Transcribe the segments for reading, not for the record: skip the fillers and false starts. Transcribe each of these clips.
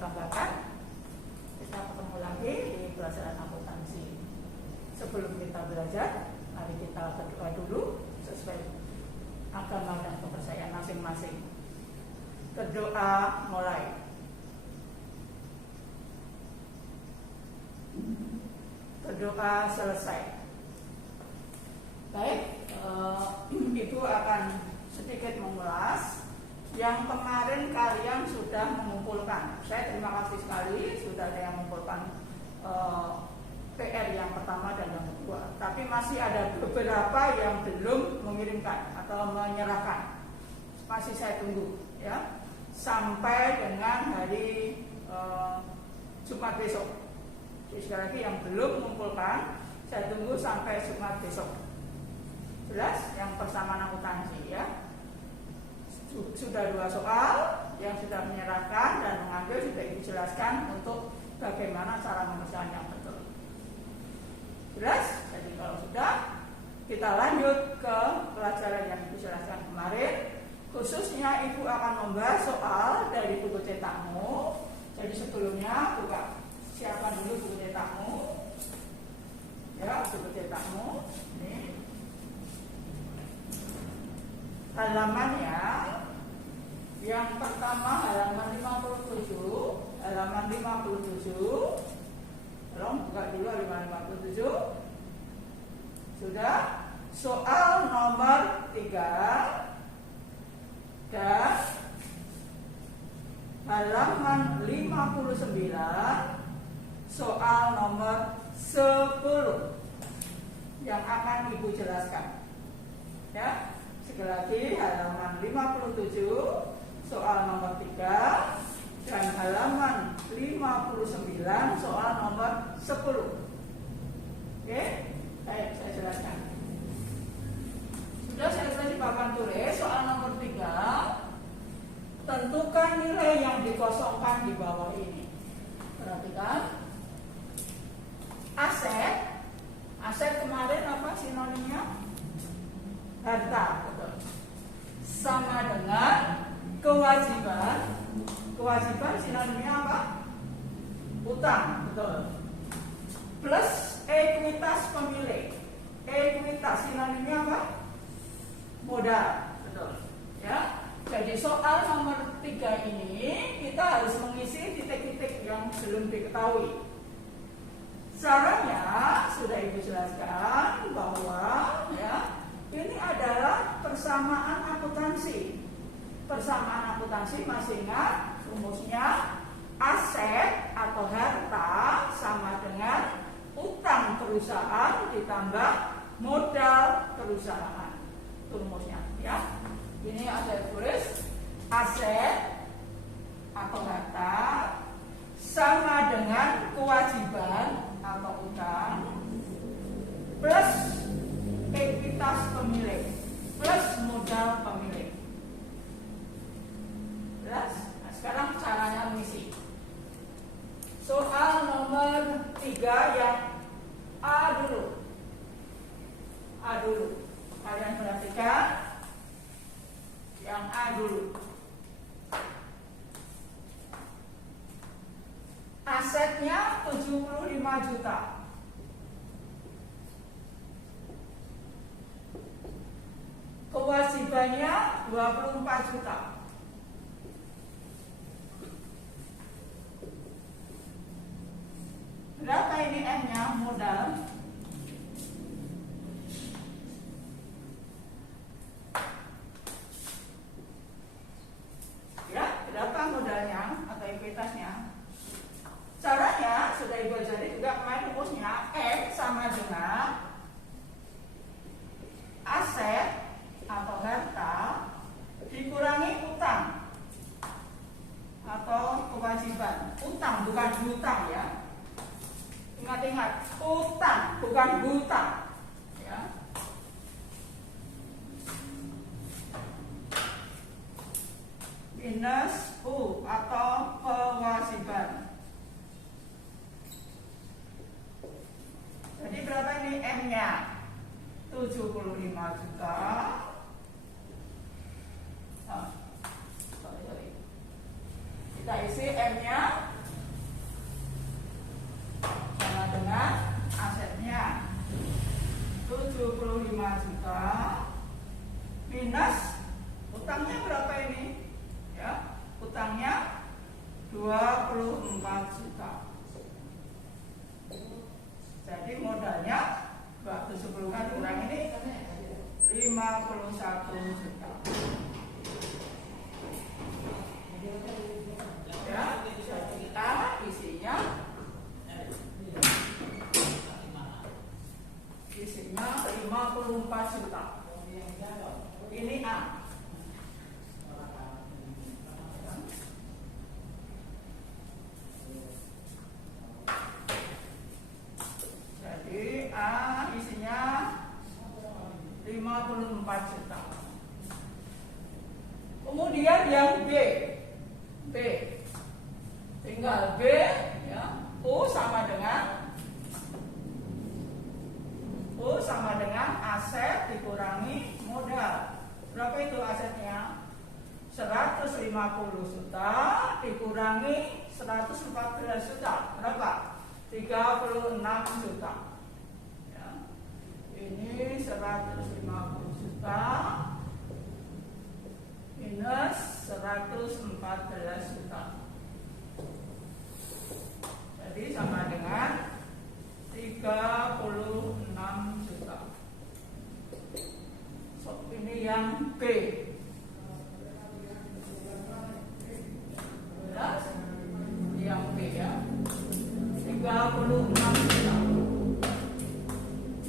tambahkan. Kita ketemu lagi di pelajaran akuntansi. Sebelum kita belajar, mari kita berdoa dulu sesuai agama dan kepercayaan masing-masing. Berdoa mulai. Berdoa selesai. Baik, Ibu akan sedikit mengulas yang kemarin kalian sudah mengumpulkan. Saya terima kasih sekali sudah ada yang mengumpulkan PR yang pertama dan yang kedua. Tapi masih ada beberapa yang belum mengirimkan atau menyerahkan. Masih saya tunggu, ya, sampai dengan hari Jumat besok. Jadi sekali lagi yang belum mengumpulkan, saya tunggu sampai Jumat besok. Jelas? Yang persamaan akuntansi, ya. Sudah 2 soal yang sudah menyerahkan dan mengambil sudah Ibu jelaskan untuk bagaimana cara mengerjakan yang betul. Jelas? Jadi kalau sudah, kita lanjut ke pelajaran yang Ibu jelaskan kemarin. Khususnya Ibu akan membahas soal dari buku cetakmu. Jadi sebelumnya buka, siapkan dulu buku cetakmu. Ya, buku cetakmu. Ini halamannya yang pertama halaman 57, halaman 57. Tolong buka dulu halaman 57. Sudah. Soal nomor 3 dan halaman 59 soal nomor 10 yang akan Ibu jelaskan. Ya. Sekali lagi halaman 57 soal nomor 3 dan halaman 59 soal nomor 10. Oke, saya jelaskan. Sudah saya tulis di papan tulis soal nomor 3. Tentukan nilai yang dikosongkan di bawah ini. Perhatikan. Aset. Aset kemarin apa sinonimnya? Harta, betul. Sama dengan kewajiban. Kewajiban sinonimnya apa? Utang, betul. Plus ekuitas pemilik. Ekuitas sinonimnya apa? Modal, betul. Ya. Jadi soal nomor 3 ini kita harus mengisi titik-titik yang belum diketahui. Caranya sudah Ibu jelaskan bahwa, ya, ini adalah persamaan akuntansi. Persamaan akuntansi masih ingat rumusnya aset atau harta sama dengan utang perusahaan ditambah modal perusahaan. Itu rumusnya, ya. Ini ada tulis aset atau harta sama dengan kewajiban atau utang plus ekuitas pemilik plus modal pemilik. Jelas? Nah, sekarang caranya mengisi. Soal nomor 3 yang A dulu. A dulu. Kalian perhatikan. Yang A dulu. Asetnya 75 juta. Kewajibannya 24 juta. Berapa ini M-nya modal? Ya, berapa modalnya atau ekuitasnya? Caranya sudah Ibu ajari juga kemarin rumusnya M sama dengan aset atau harta dikurangi utang atau kewajiban. Utang bukan hutang, ya. Ingat-ingat, utang bukan hutang, ya. Minus U atau kewajiban. Jadi berapa ini M-nya? 75 juta. Kita isi M-nya 75 juta minus utangnya berapa ini? Ya, utangnya 24 juta. Jadi modalnya 210 kan kurang ini 51 juta. Ya, jadi kita isinya 54 juta. Ini A. Jadi A isinya 54 juta. Kemudian yang B. Tinggal B, ya. U sama dengan aset dikurangi modal. Berapa itu asetnya? 150 juta dikurangi 114 juta. Berapa? 36 juta. Ya. Ini 150 juta minus 114 juta. Jadi sama dengan 36 juta. So, ini yang B. Jelas? Yang B ya. 36 juta.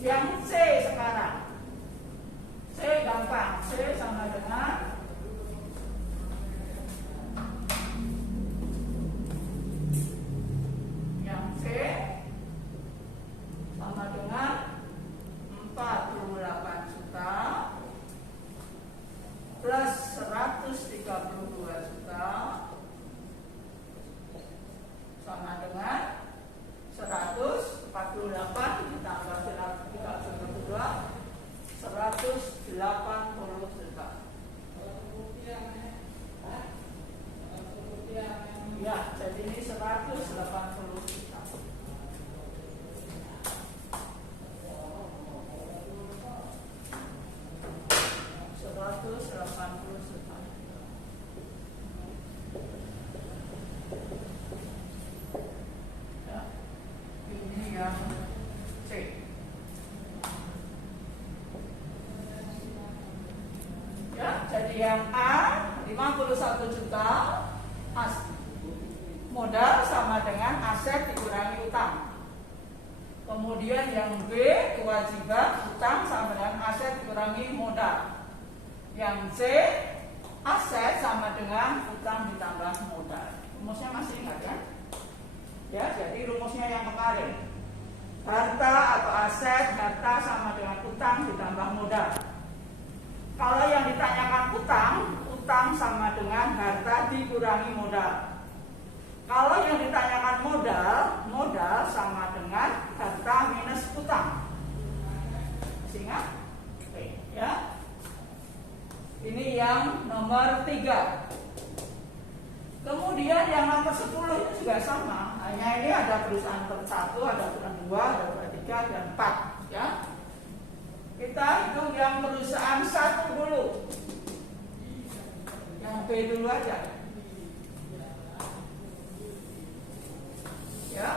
Yang C sekarang. C gampang. C sama dengan sama dengan 48 juta plus 132 juta sama dengan 148 ditambah 132 180 juta. Ya, jadi ini 180 juta. Ya, ini yang C. Ya, jadi yang A 51 juta modal sama dengan aset dikurangi utang. Kemudian yang B kewajiban utang sama dengan aset dikurangi modal. Yang C aset sama dengan utang ditambah modal. Rumusnya masih ingat ya? Ya, jadi rumusnya yang kemarin. Harta atau aset, harta sama dengan utang ditambah modal. Kalau yang ditanyakan utang sama dengan harta dikurangi modal. Kalau yang ditanyakan modal sama dengan harta minus utang. Masih ingat? Oke, ya. Ini yang nomor 3. Kemudian yang nomor 10 itu juga sama. Hanya ini ada perusahaan 1, ada perusahaan 2, ada perusahaan 3, dan 4. Ya. Kita hitung yang perusahaan 1 dulu. Yang B dulu aja. Ya.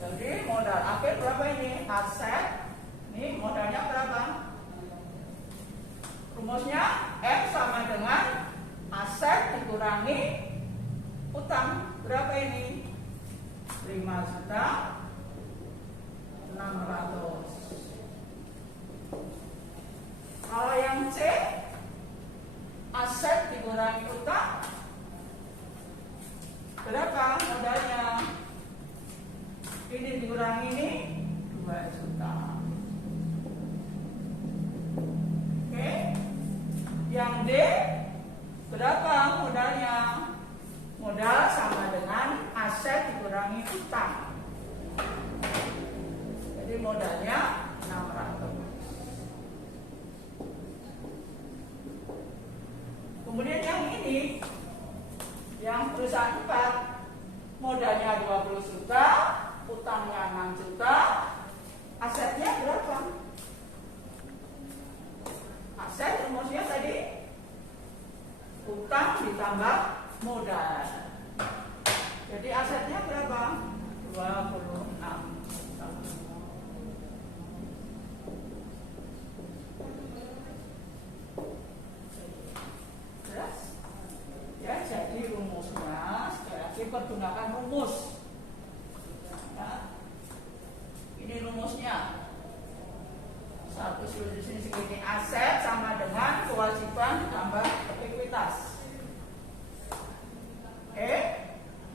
Jadi modal akhir berapa ini? Aset. Ini modalnya berapa? Rumusnya M sama dengan aset dikurangi utang. Berapa ini? 5 juta 600. Kalau yang C, aset dikurangi utang, berapa modalnya? Ini dikurangi ini 2 juta. Oke. Yang D, berapa modalnya? Modal sama dengan aset dikurangi utang. Jadi modalnya 600. Kemudian yang ini, yang perusahaan 4, modalnya 20 juta, utangnya 6 juta, asetnya berapa? ditambah modal. Jadi asetnya berapa? 26 juta. Jelas? Ya, jadi rumusnya sekali lagi pergunakan rumus. Ya. Ini rumusnya. Satu solusi segini, aset sama dengan kewajiban ditambah ekuitas.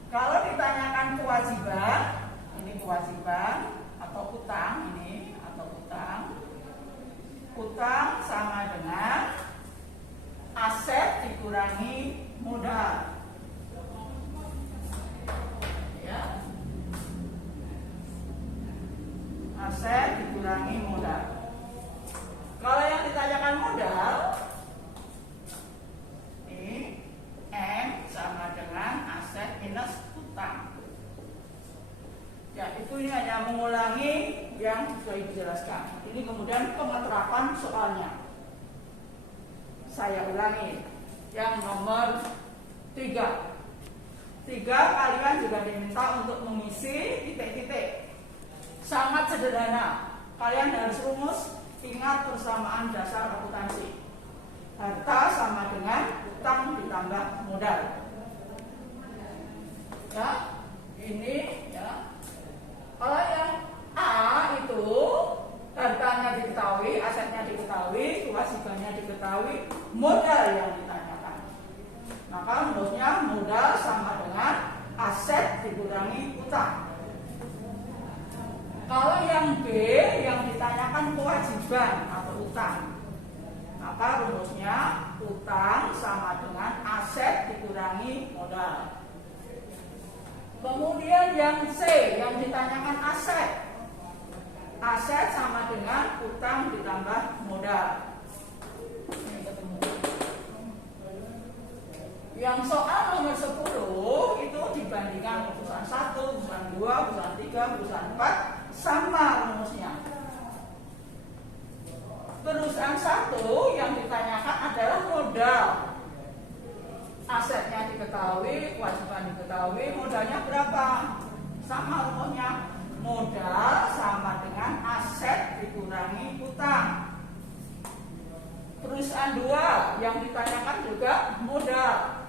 Kalau ditanyakan kewajiban, ini kewajiban atau utang, ini atau utang. Utang sama dengan aset dikurangi modal. Ya. Aset dikurangi modal. Kalau yang ditanyakan modal, ini M sama dengan aset minus utang. Ya, itu ini hanya mengulangi yang sudah dijelaskan. Ini kemudian pengeterapan soalnya. Saya ulangi. Yang nomor 3. Kalian juga diminta untuk mengisi titik-titik. Sangat sederhana. Kalian harus rumus. Ingat persamaan dasar akuntansi. Harta sama dengan utang ditambah modal. Ya, ini ya. Kalau yang A itu hartanya diketahui, asetnya diketahui, kewajibannya diketahui, modal yang ditanyakan. Maka rumusnya modal sama dengan aset dikurangi utang. Kalau yang B yang ditanyakan kewajiban atau utang, maka rumusnya utang sama dengan aset dikurangi modal. Kemudian yang C yang ditanyakan aset, aset sama dengan utang ditambah modal. Ini ketemu. Yang soal nomor 10 itu dibandingkan perusahaan 1, perusahaan 2, perusahaan 3, perusahaan 4 sama rumusnya. Perusahaan 1 yang ditanyakan adalah modal. Asetnya diketahui, kewajiban diketahui, modalnya berapa? Sama rumusnya. Modal sama dengan aset dikurangi utang. Perusahaan 2 yang ditanyakan juga modal.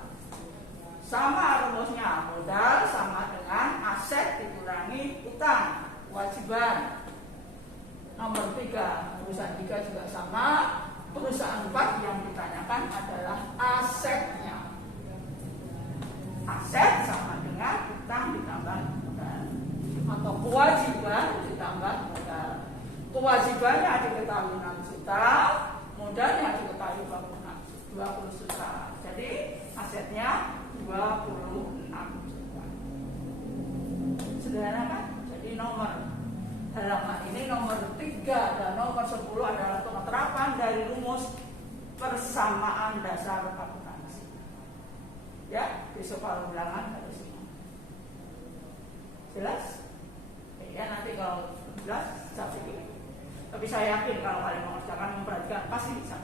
Sama rumusnya, modal sama dengan aset dikurangi utang, kewajiban. Nomor 3, perusahaan 3 juga sama. Perusahaan 4 yang ditanyakan adalah asetnya. Aset sama dengan utang ditambah modal, atau kewajiban ditambah modal. Kewajibannya diketahui 6 juta, modalnya diketahui 20 juta. Jadi asetnya 26 juta. Sederhana kan? Jadi nomor halaman ini nomor 3 dan nomor 10 adalah pengeterapan dari rumus persamaan dasar akuntansi. Ya, besok kalau ulangan harus ini. Jelas? Ya, nanti kalau jelas saya pikir. Tapi saya yakin kalau kalian mengerjakan, memperhatikan pasti bisa.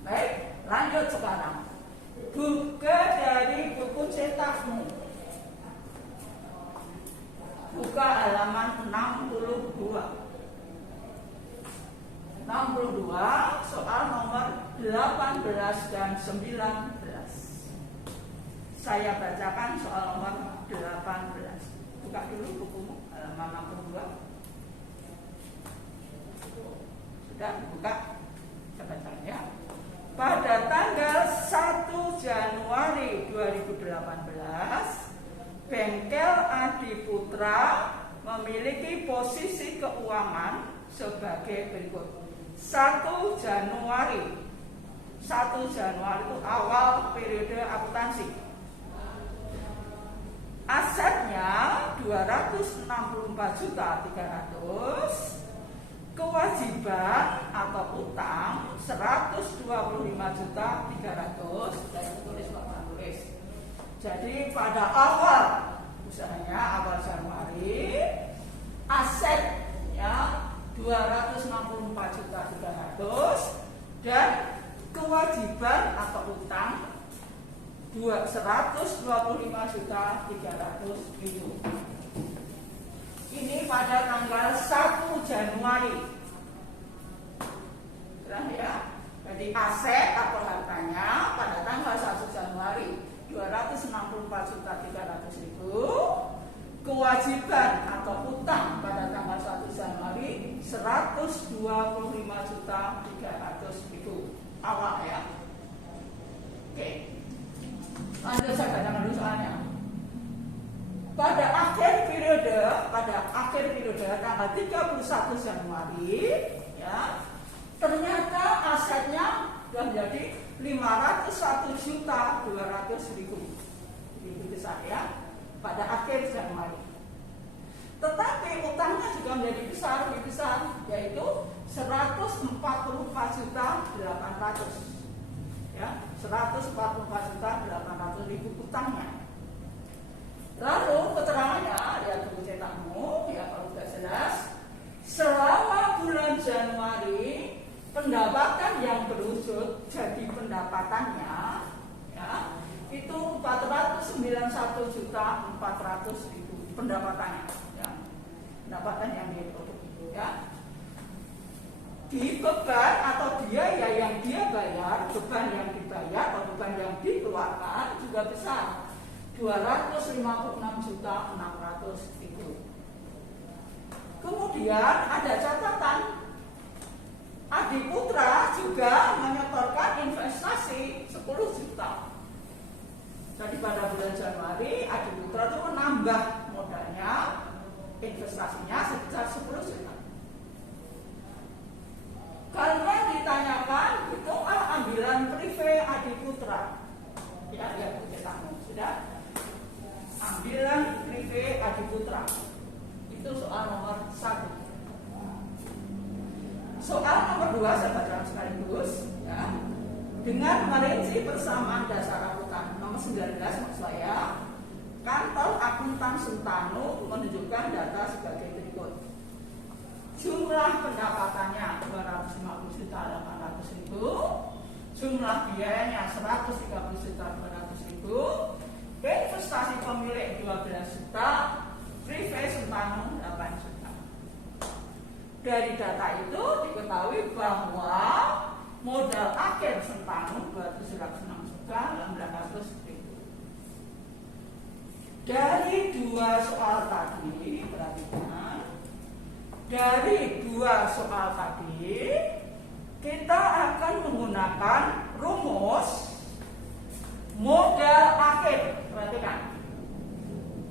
Baik, lanjut sekarang. Buka dari buku cetakmu. Buka halaman 62. 62 soal nomor 18 dan 19. Saya bacakan soal nomor 18. Buka dulu bukumu halaman 62. Sudah buka? Saya bacakan ya. Pada tanggal 1 Januari 2018, Bengkel Adi Putra memiliki posisi keuangan sebagai berikut. 1 Januari itu awal periode akuntansi. Asetnya 264.300.000, kewajiban atau utang 125.300.000. Saya tulis Pak tulis. Jadi pada awal usahanya awal Januari, asetnya 264.300.000 dan kewajiban atau utang 125.300.000. Ini pada tanggal 1 Januari. Ya. Jadi aset atau hartanya pada tanggal 1 Januari 264.300.000. Kewajiban atau utang pada tanggal 1 Januari 125.300.000. Awal ya. Oke. Lanjut saya bacakan dulu soalnya. Pada akhir periode tanggal 31 Januari ya, ternyata asetnya sudah menjadi 501.200.000. Itu besar ya pada akhir Januari. Tetapi utangnya juga menjadi lebih besar yaitu 144.800.000 ya, 144.800.000 utangnya. Lalu keterangannya lihat buku cetakmu ya, kalau sudah jelas. Selama bulan Januari pendapatan yang berwujud jadi pendapatannya ya, itu 491.400.000 pendapatannya ya, pendapatan yang diperoleh itu ya. Di beban atau biaya yang dia bayar, beban yang dibayar atau beban yang dikeluarkan juga besar, 256.600.000. Kemudian ada catatan, Adiputra juga menyetorkan investasi 10 juta. Jadi pada bulan Januari Adiputra itu menambah modalnya, investasinya sebesar 10 juta. Karena ditanyakan hitunglah ambilan prive Adiputra. Ya, lihat cetakmu sudah. Ambilan prive Adiputra. Itu soal nomor 1. Soal nomor 2 saya bacakan sekaligus ya. Dengan merinci persamaan dasar akuntan nomor 19 maksud saya, kantor akuntan Sentanu menunjukkan data sebagai berikut. Jumlah pendapatannya 250.800.000, jumlah biayanya 130.200.000, investasi pemilik 12 juta, prive Sentanu 8 juta. Dari data itu diketahui bahwa modal akhir Sentanu 206.800.000. Dari dua soal tadi, perhatikan. Dari dua soal tadi, kita akan menggunakan rumus modal akhir. Perhatikan.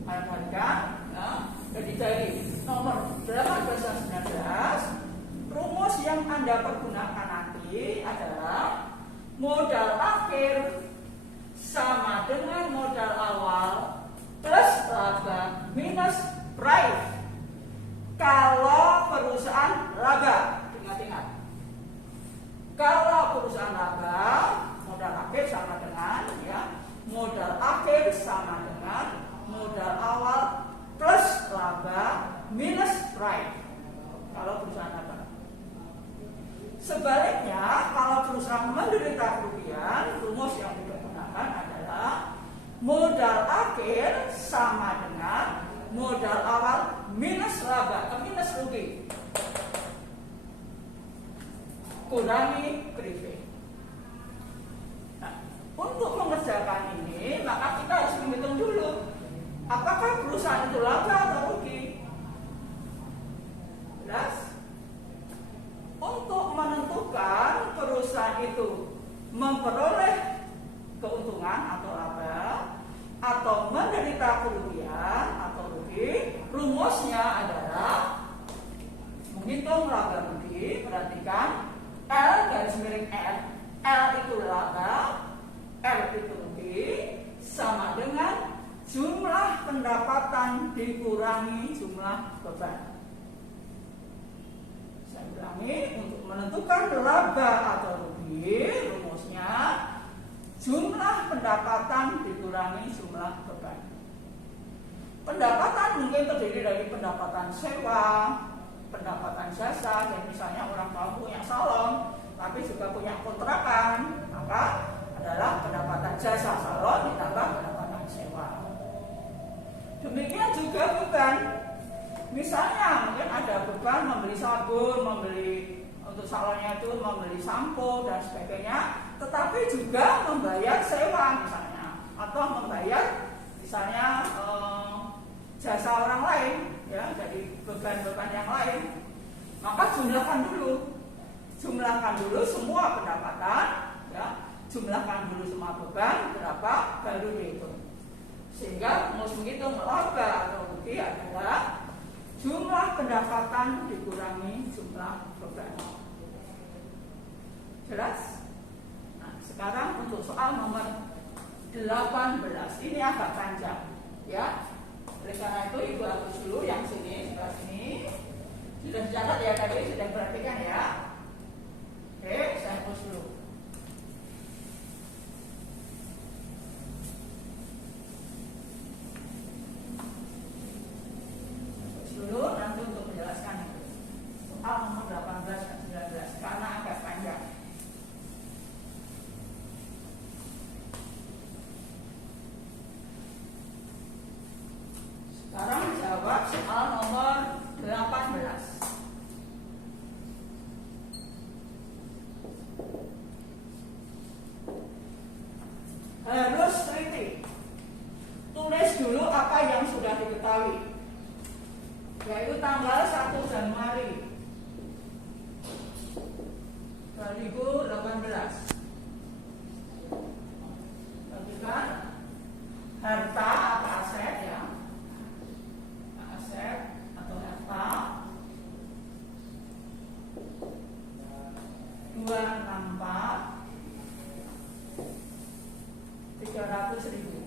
Perhatikan. Nah, jadi dari nomor 18 dan 19, rumus yang Anda pergunakan nanti adalah modal akhir sama dengan modal awal plus laba minus price. Kalau perusahaan laba, ingat-ingat. Kalau perusahaan laba, modal akhir sama dengan ya, modal akhir sama dengan modal awal plus laba minus price. Kalau perusahaan laba. Sebaliknya, kalau perusahaan menderita kerugian, rumus yang digunakan adalah modal akhir sama dengan modal awal minus laba atau minus rugi kurangi prive. Nah, untuk mengerjakan ini maka kita harus menghitung dulu apakah perusahaan itu laba atau rugi. Jelas? Untuk menentukan perusahaan itu memperoleh keuntungan atau laba atau menderita kerugian atau rugi, rumusnya adalah menghitung laba rugi. Perhatikan, L garis miring L, L itu laba, L itu rugi, sama dengan jumlah pendapatan dikurangi jumlah beban. Saya ulangi, untuk menentukan laba atau rugi, rumusnya jumlah pendapatan dikurangi jumlah beban. Pendapatan mungkin terdiri dari pendapatan sewa, pendapatan jasa, dan misalnya orang tua punya salon, tapi juga punya kontrakan, maka adalah pendapatan jasa salon ditambah pendapatan sewa. Demikian juga beban. Misalnya mungkin ada beban membeli sabun, membeli untuk salonnya itu membeli sampo dan sebagainya, tetapi juga membayar sewa misalnya, atau membayar misalnya jasa orang lain, ya, jadi beban-beban yang lain. Maka jumlahkan dulu semua pendapatan, ya, jumlahkan dulu semua beban berapa, baru dihitung. Sehingga rumus menghitung laba atau rugi adalah jumlah pendapatan dikurangi jumlah beban. Jelas? Nah, sekarang untuk soal nomor 18, ini agak panjang, ya. Oleh karena itu Ibu hapus dulu yang sini, sebelah sini. Sudah dicatat ya tadi, sudah perhatikan ya. Oke, saya hapus dulu. Hapus dulu nanti untuk menjelaskan itu. Soal nomor 18 dan 19 karena agak panjang. Sekarang jawab soal nomor 18. Harus teliti. Tulis dulu apa yang sudah diketahui, yaitu tanggal 1 Januari 2018. Perhatikan harta apa aset, ya, aset atau harta 264 300.000.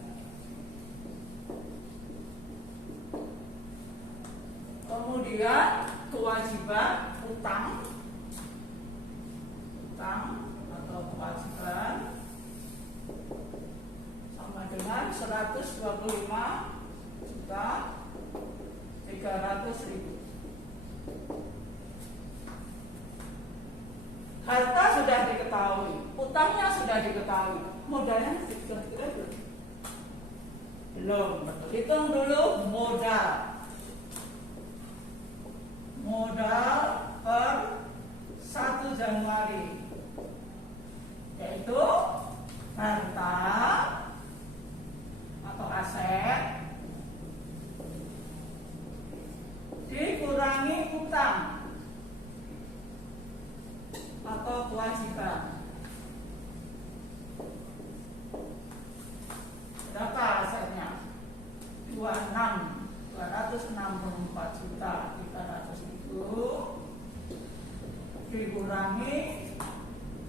Kemudian kewajiban utang atau kewajiban sama dengan 125.300.000. Harta sudah diketahui, utangnya sudah diketahui, modalnya sudah diketahui belum? Hitung dulu modal per 1 Januari, yaitu harta atau aset dikurangi utang atau kewajiban. Berapa asetnya? 264.300.000 dikurangi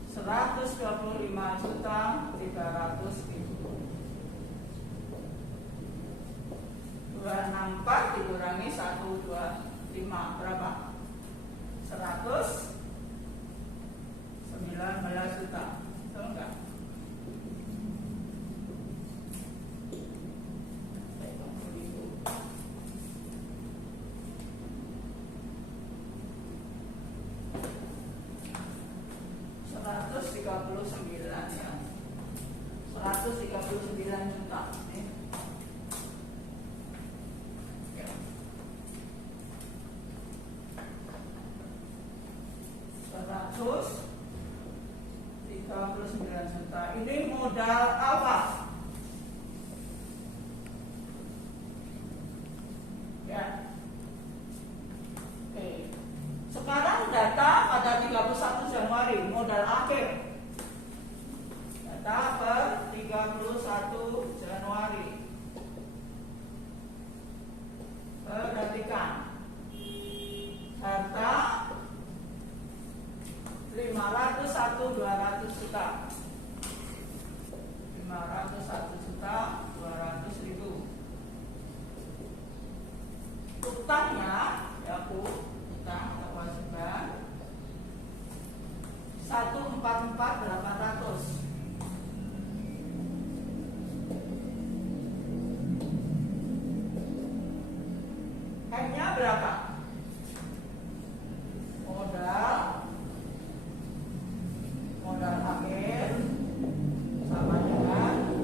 125.300.000. 264 dikurangi 125 berapa? 119 juta. Betul enggak? Ya. 139 juta. Nih. Ya. 139 juta. Ini modal apa? Ya. Oke. Sekarang data pada 31 Januari, modal akhir. Data per 31 Januari. Perhatikan. Harta 501.200 juta. 501.200.000. Utangnya, ya Bu, utang atau kewajiban 144.800. M-nya berapa? Modal akhir sama dengan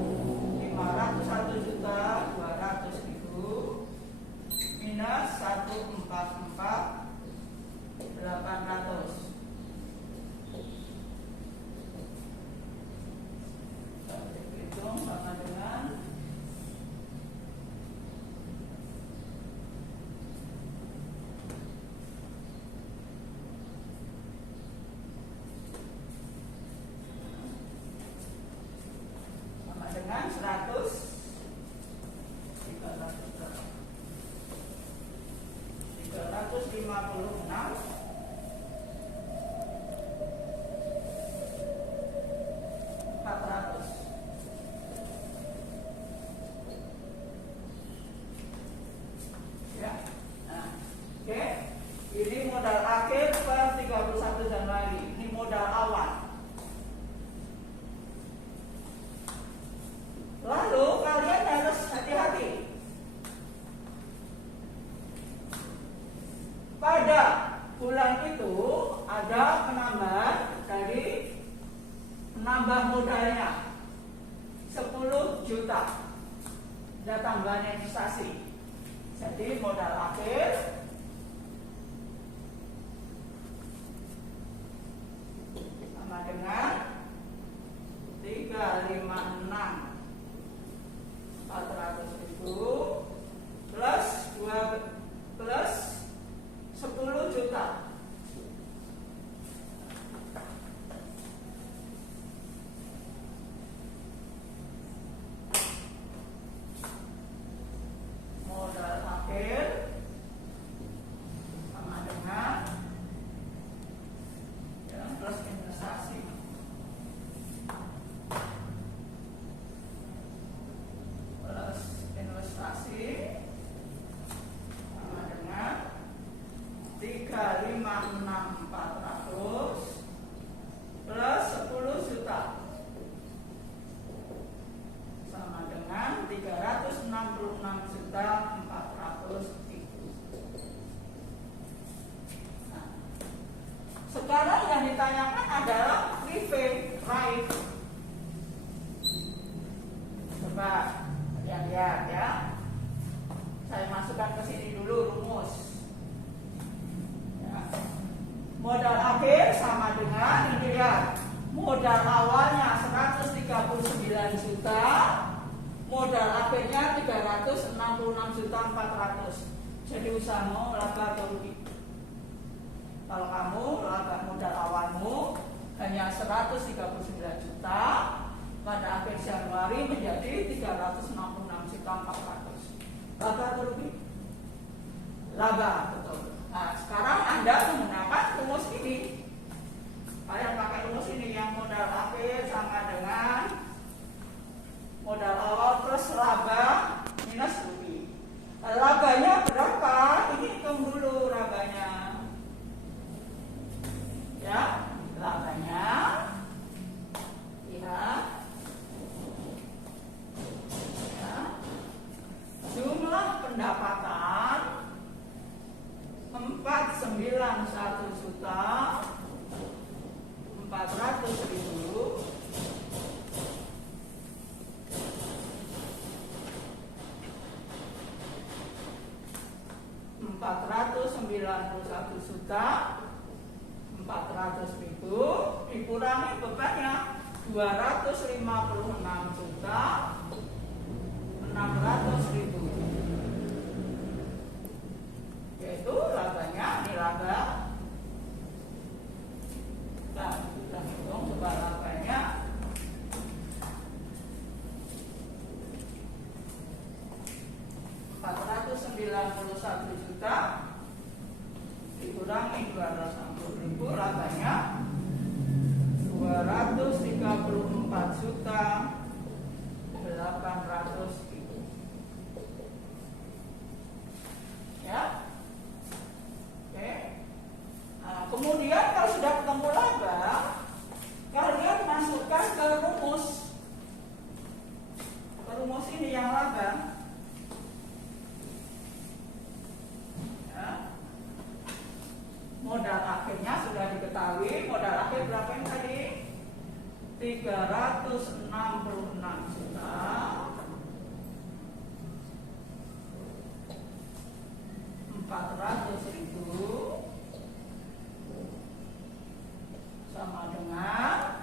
tambah modalnya 10 juta. Ada tambahan investasi. Jadi modal akhir sama dengan 356.400.000 plus 10 juta. Modal akhir sama dengan plus investasi. Plus investasi sama dengan 356.400 plus 10 juta sama dengan 366.400.000. Nah, sekarang yang ditanyakan adalah prepay right. Coba kalian lihat ya. Saya masukkan ke sini dulu rumus. Ya. Modal akhir sama dengan ini lihat. Modal awalnya 139 juta, modal akhirnya 366.400.000. Jadi usahamu laba atau rugi? Kalau kamu laba modal awalmu hanya 139 juta, pada akhir Januari menjadi 366.400.000. Laba atau rugi? Laba, betul. Nah, sekarang Anda menggunakan rumus ini. Kalian pakai rumus ini yang modal akhir sama dengan modal awal plus laba minus rugi. Labanya berapa? Ini hitung dulu labanya. Ya, labanya lihat. Ya. Jumlah pendapatan 491 juta 400.000 491 juta 400.000 dikurangi bebannya 256 juta 600.000, yaitu labanya ini laba. Nah, kita hitung coba labanya. Rp491 juta dikurangi 260.000, labanya 234 juta 800.000. Ya, oke. Nah, kemudian kalau sudah ketemu laba, kalian masukkan ke rumus ini yang laba. Ya. Modal akhirnya sudah diketahui. Modal akhir berapa yang tadi? 366 juta 400.000 sama dengan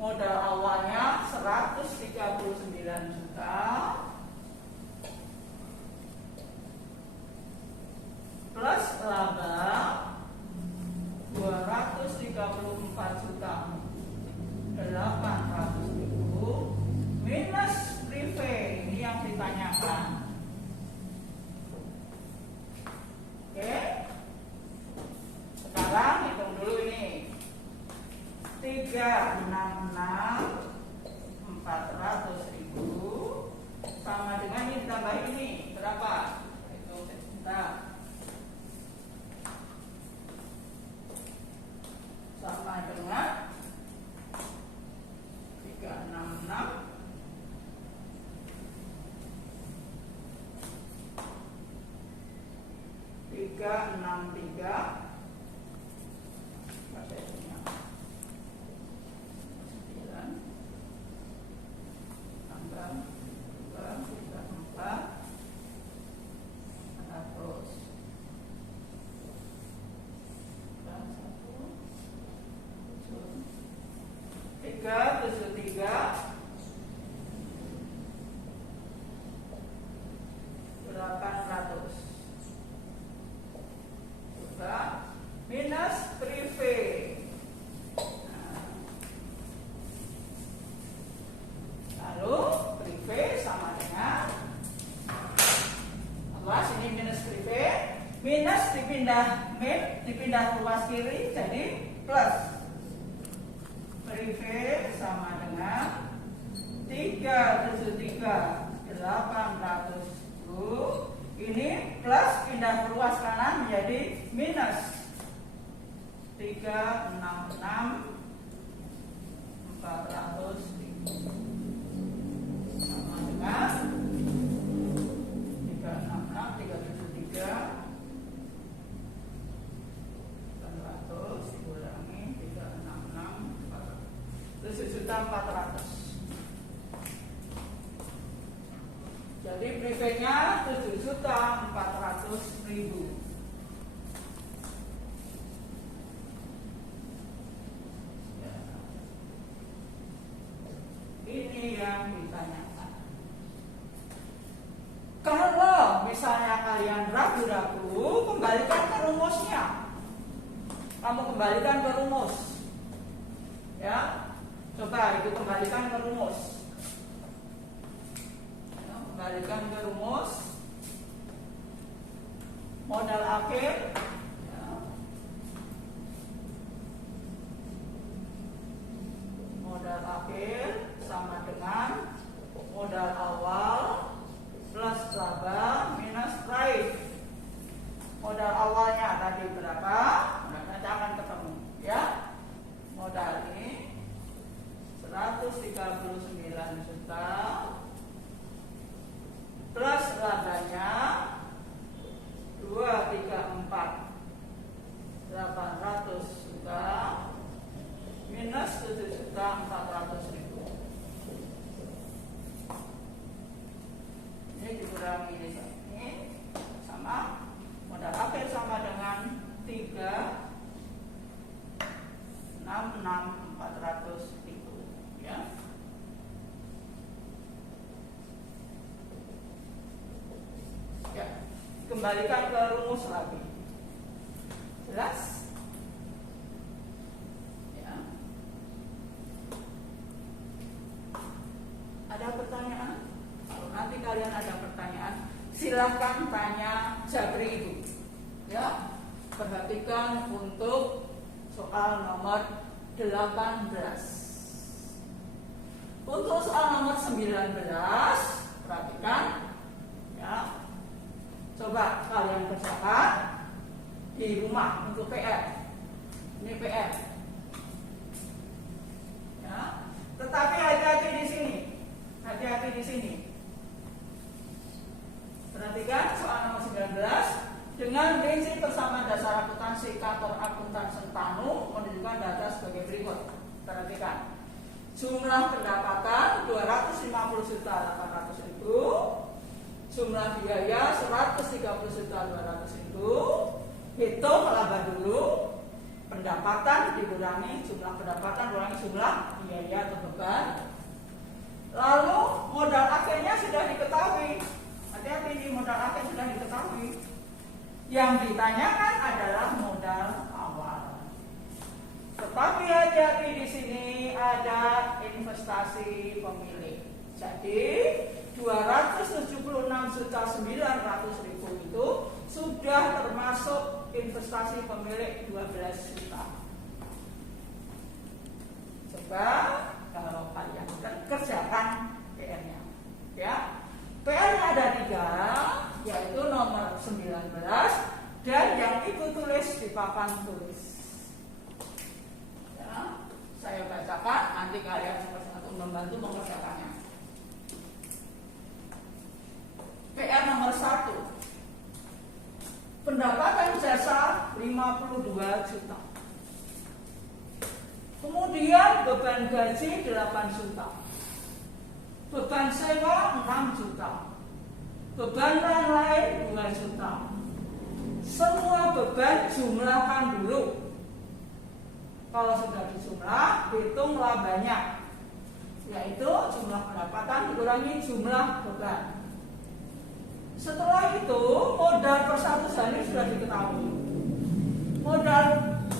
modal awalnya 139 juta plus laba 234 juta 800.000 minus prepay. Ini yang ditanyakan. Oke. Sekarang hitung dulu ini. 366.400.000 sama dengan ini ditambah ini berapa? Itu sebentar. Sama dengan 366 363 9 plus prive sama dengan 373.810. Ini plus pindah ke ruas kanan menjadi minus 366.400 sama dengan 366.373.800 dikurangi 366.400. Jadi prive-nya 7.400.000. Ini yang ditanyakan. Kalau misalnya kalian ragu-ragu, kembalikan ke rumusnya. Kamu kembalikan ke rumus. Ya. Coba itu kembalikan ke rumus. Ya, kembalikan ke rumus. Modal akhir. Ya. Modal akhir sama dengan modal awal plus laba minus price. Modal awalnya tadi berapa? Nanti akan ketemu, ya. Modal ini 139 juta plus labanya 234.800 juta minus 7.400.000. Ini dikurangi ini sama modal akhir sama dengan 366.400.000, ya. Ya, kembalikan ke rumus lagi. Jelas? Ya. Ada pertanyaan? Kalau nanti kalian ada pertanyaan, silahkan tanya Jabri itu. Ya, perhatikan untuk soal nomor 18. Untuk soal nomor 19, perhatikan. Ya, coba kalian kerjakan di rumah untuk PR. Ini PR. Ya, tetapi hati-hati di sini. Hati-hati di sini. Perhatikan soal nomor 19. Dengan prinsip persamaan dasar akuntansi kantor akuntan Sentanu menunjukkan data sebagai berikut. Perhatikan. Jumlah pendapatan 250.800.000. Jumlah biaya 130.200.000. Hitung laba dulu. Pendapatan dikurangi jumlah pendapatan kurangi jumlah biaya atau beban. Lalu modal akhirnya sudah diketahui. Hati-hati, di modal akhir sudah diketahui. Yang ditanyakan adalah modal awal. Tetapi hati-hati di sini ada investasi pemilik. Jadi 276.900.000 itu sudah termasuk investasi pemilik 12 juta. Coba kalau kalian kerjakan PR-nya, ya. PR ada 3, yaitu nomor 19 dan yang ibu tulis di papan tulis. Ya, saya bacakan, nanti kalian satu membantu mengerjakannya. PR nomor 1, pendapatan jasa 52 juta. Kemudian beban gaji 8 juta. Beban sewa 6 juta. Beban lain 2 juta. Semua beban jumlahkan dulu. Kalau sudah dijumlah, hitung labanya, yaitu jumlah pendapatan dikurangi jumlah beban. Setelah itu modal per satu ini sudah diketahui. Modal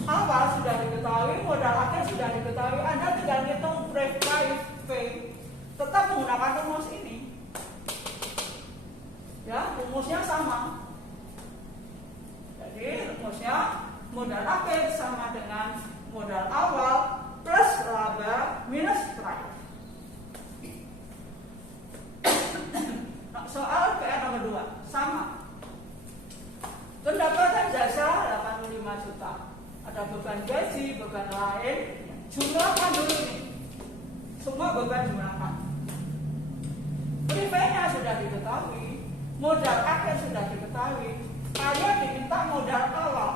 awal sudah diketahui, modal akhir sudah diketahui. Anda tinggal hitung price pay. Tetap menggunakan rumus ini. Ya, rumusnya sama. Jadi rumusnya modal akhir sama dengan modal lain. Jumlahkan dulu nih. Semua beban jumlahkan. Prepaid-nya sudah diketahui, modal akhir sudah diketahui. Kalian diminta modal awal.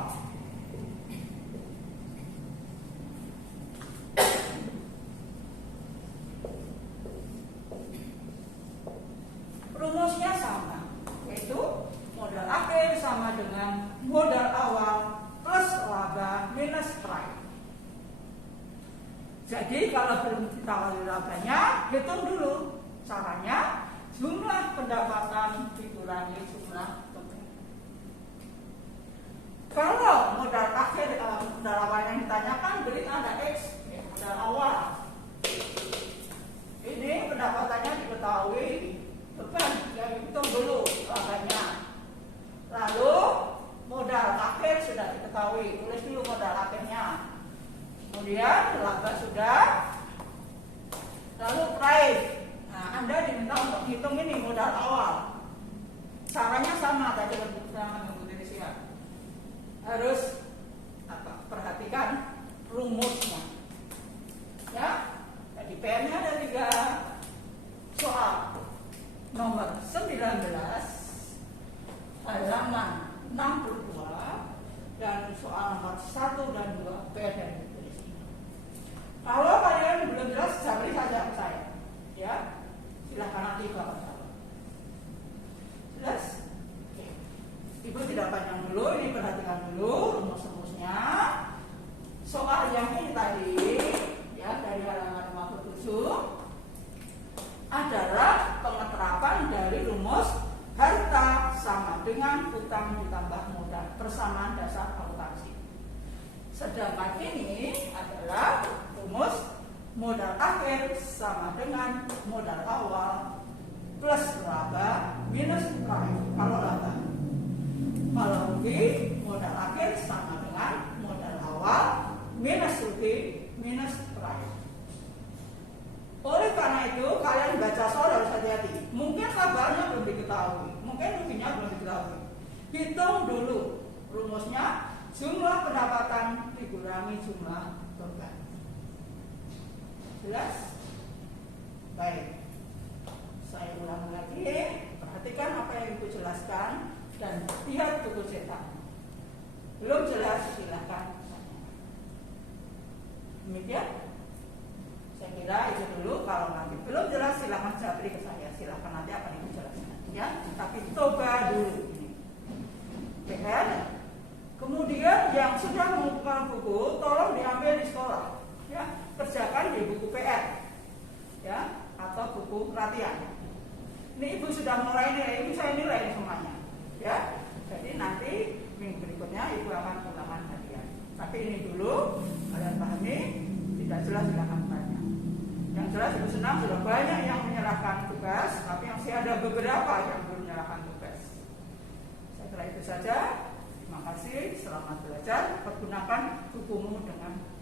Rumusnya sama, yaitu modal akhir sama dengan modal awal plus laba minus prime. Jadi kalau belum ditawarin labanya, hitung dulu. Caranya jumlah pendapatan dikurangi jumlah beban. Kalau modal akhir, modal awal yang ditanyakan berarti ada X, modal awal. Ini pendapatannya diketahui, beban yang hitung dulu labanya. Lalu modal akhir sudah diketahui, tulis dulu modal akhirnya. Kemudian laba sudah, lalu price. Nah, Anda diminta untuk hitung ini modal awal. Caranya sama tadi bersama mengikuti siap. Harus perhatikan rumusnya. Ya, jadi PR-nya ada 3 soal. Nomor 19, halaman 62, dan soal nomor 1 dan 2 B dan B. Kalau kalian belum jelas, jawab saja ke saya. Ya, silahkan nanti Bapak jawab. Jelas? Oke. Ibu tidak panjang dulu, ini perhatikan dulu rumus-rumusnya. Soal yang ini tadi, ya, dari halaman 57 adalah pengeterapan dari rumus harta sama dengan utang ditambah modal, persamaan dasar akuntansi. Sedangkan ini adalah rumus modal akhir sama dengan modal awal plus laba minus prime. Kalau laba, kalau rugi, modal akhir sama dengan modal awal minus rugi minus prime. Oleh karena itu, kalian baca soal harus hati-hati. Mungkin labanya belum diketahui, mungkin ruginya belum diketahui. Hitung dulu rumusnya, jumlah pendapatan dikurangi jumlah beban. Jelas? Baik. Saya ulang lagi. Perhatikan apa yang Ibu jelaskan dan lihat buku cetak. Belum jelas, silakan. Demikian. Saya kira itu dulu. Kalau nanti belum jelas, silakan japri ke saya. Silakan nanti akan Ibu jelaskan. Ya, tapi coba dulu. PR. Kemudian yang sudah mengumpulkan buku, tolong diambil di sekolah. Ya, kerjakan di buku PR, ya, atau buku perhatian. Ini Ibu sudah mulai nilai, Ibu saya nilai semuanya, ya. Jadi nanti minggu berikutnya Ibu akan ulangan hadiah. Tapi ini dulu kalian pahami, tidak jelas silakan tanya. Yang jelas Ibu senang sudah banyak yang menyerahkan tugas, tapi masih ada beberapa yang belum menyerahkan tugas. Saya kira itu saja. Terima kasih, selamat belajar. Pergunakan bukumu dengan